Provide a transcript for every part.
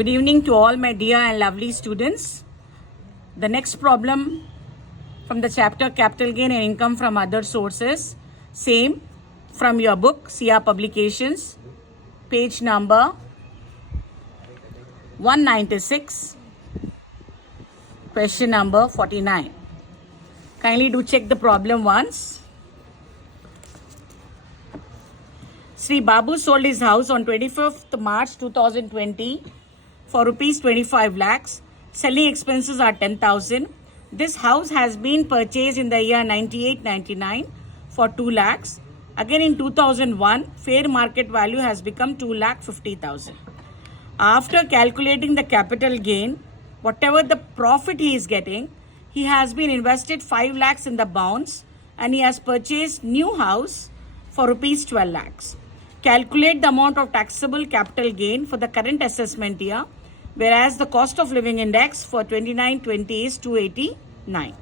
Good evening to all my dear and lovely students. The next problem from the chapter Capital Gain and Income from Other Sources, same from your book CR Publications, page number 196, question number 49. Kindly do check the problem once. Sri Babu sold his house on 25th March 2020 for rupees 25 lakhs. Selling expenses are 10,000. This house has been purchased in the year 98-99 for 2 lakhs. Again in 2001, fair market value has become 2,50,000. After calculating the capital gain, whatever the profit he is getting, he has been invested 5 lakhs in the bonds and he has purchased new house for rupees 12 lakhs. Calculate the amount of taxable capital gain for the current assessment year, whereas the cost of living index for 29-20 is 289.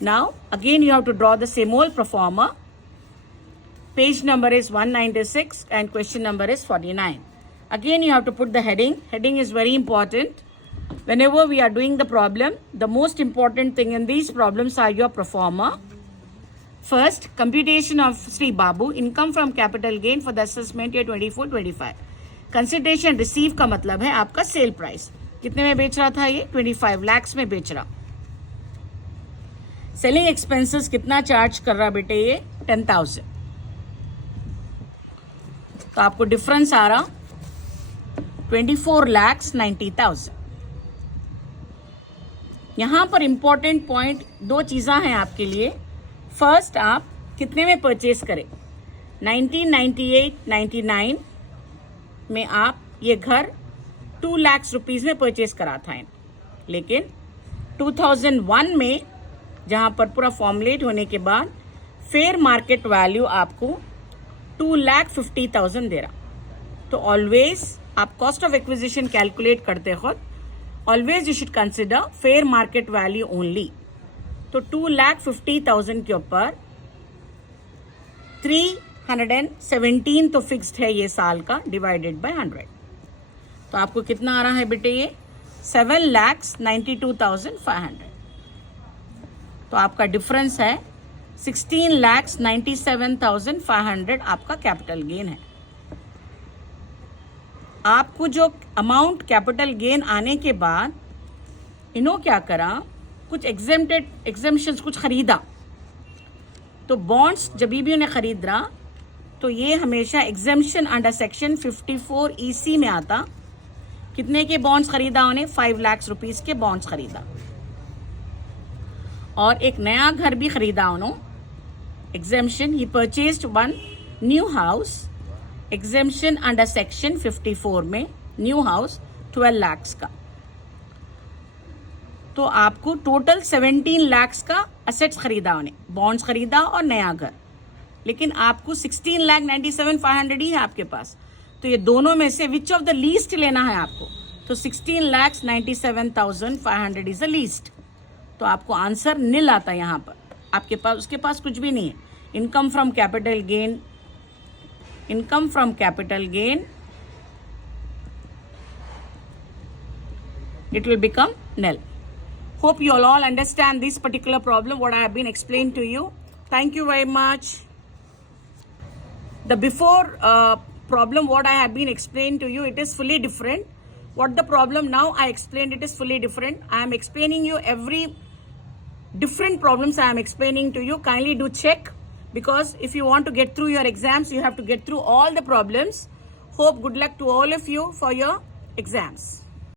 Now, again you have to draw the same old pro forma. Page number is 196 and question number is 49. Again you have to put the heading. Heading is very important. Whenever we are doing the problem, the most important thing in these problems are your pro forma. First, computation of Sri Babu, income from capital gain for the assessment year 24-25. Consideration receive का मतलब है आपका sale price. कितने में बेच रहा था ये? 25 lakhs में बेच रहा. सेलिंग एक्सपेंसेस कितना चार्ज कर रहा बेटे ये? 10,000. तो आपको डिफरेंस आ रहा 24,90,000. यहां पर इंपॉर्टेंट पॉइंट दो चीज़ें हैं आपके लिए. फर्स्ट, आप कितने में परचेज करें? 1998-99 में आप ये घर 2 लाख रुपीस में परचेज करा था, लेकिन 2001 में जहां पर पूरा फॉर्मुलेट होने के बाद फेयर मार्केट वैल्यू आपको 2,50,000 दे रहा. तो ऑलवेज आप कॉस्ट ऑफ एक्विजिशन कैलकुलेट करते वक्त always you should consider fair market value only. तो 2,50,000 के ऊपर 317 तो फिक्स्ड है ये साल का, डिवाइडेड बाय 100. तो आपको कितना आ रहा है बेटे ये? 7,92,500. तो आपका डिफरेंस है 16,97,500 आपका कैपिटल गेन है. आपको जो अमाउंट कैपिटल गेन आने के बाद इन्हों क्या करा, कुछ एग्जेम्पशंस कुछ खरीदा. तो बॉन्ड्स जब भी उन्हें खरीद रहा तो ये हमेशा एग्जेम्पशन अंडर सेक्शन 54 EC में आता. कितने के बॉन्ड्स खरीदा उन्हें? 5 लाख रुपीस के बॉन्ड्स खरीदा. और एक नया घर भी खरीदा उन्होंने. एग्जेम्पशन, ही purchased one new house. Exemption under section 54 में न्यू हाउस 12 लाख का. तो आपको टोटल 17 लाख का असेट्स खरीदा उन्हें, बॉन्ड्स खरीदा और नया घर. लेकिन आपको 16,97,500 ही है आपके पास. तो ये दोनों में से विच ऑफ द लीस्ट लेना है आपको. तो 16,97,500 इज द लीस्ट. तो आपको आंसर निल आता है यहाँ पर. आपके पास उसके पास कुछ भी नहीं है. Income from capital gain, income from capital gain, it will become nil. Hope you all understand this particular problem, what I have been explained to you. Thank you very much. The before problem, what I have been explained to you, it is fully different. What the problem now I explained, it is fully different. I am explaining you every different problems I am explaining to you. Kindly do check, because if you want to get through your exams, you have to get through all the problems. Hope good luck to all of you for your exams.